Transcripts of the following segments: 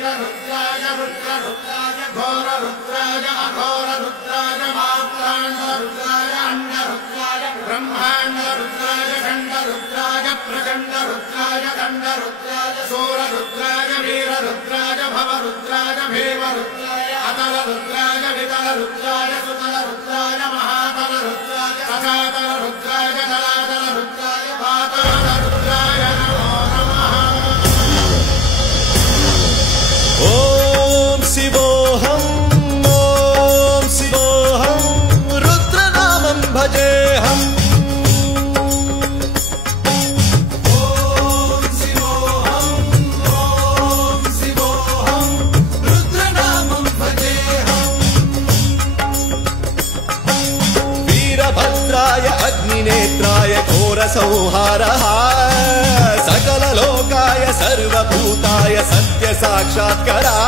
वीररुद्राय रुद्ररुद्राय घोररुद्राय अघोररुद्राय मात्राण्डरुद्राय अण्डरुद्राय ब्रह्माण्डरुद्राय खण्डरुद्राय प्रचण्डरुद्राय दण्डरुद्राय सूररुद्राय वीररुद्राय भवरुद्राय भीमरुद्राय अतलरुद्राय वितलरुद्राय सुतलरुद्राय महातलरुद्राय सकातलरुद्राय जलातलरुद्राय पातालरुद्राय नमो नमः। ओम शिवोऽहं रुद्रनामं भजेऽहम्। ओम शिवोऽहं रुद्रनामं भजेऽहम्। वीरभद्राय अग्निनेत्राय घोरसंहारः सकललोकाय सर्वभूताय सत्यसाक्षात्करा।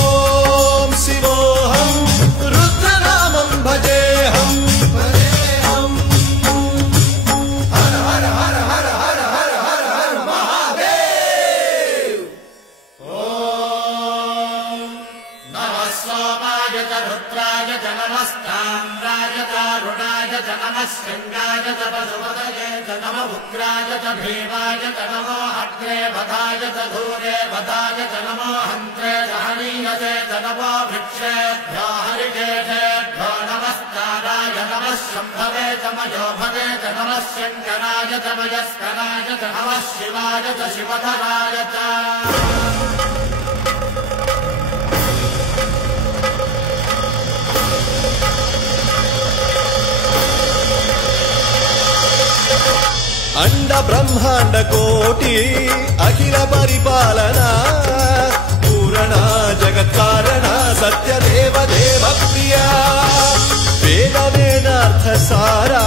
ओम शिवोऽहं रुद्रनामं भजेऽहम्। हर हर हर हर हर हर हर हर महादेव। ओम नमः सोमाय च रुद्राय च नमस्ताम्राय च अरुणाय च नमः शृङ्गाय च पशुपतये च नमः उग्राय च भीमाय च नमो अग्रे वधाय च धूरे वधाय च नमो हन्त्रे च हनीयसे च नमो वृक्षेभ्यो हरिकेशेभ्यो नमस्काराय नमः शम्भवे च मयोभवे च नमः शङ्कराय च मयस्कराय च नमः शिवाय च शिवधराय च। अंड ब्रह्मांड कोटि अखिल परिपालना पूरणा जगत्कारणा सत्य देव देव प्रिया वेद वेदार्थ सारा